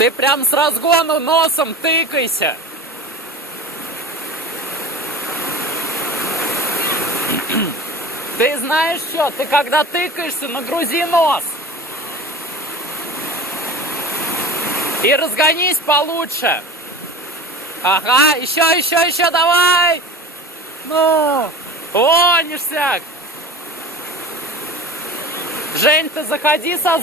Ты прям с разгону носом тыкайся. Ты знаешь что? Ты когда тыкаешься, нагрузи нос. И разгонись получше. Ага, еще, давай. Ну, о, ништяк. Жень, ты заходи со...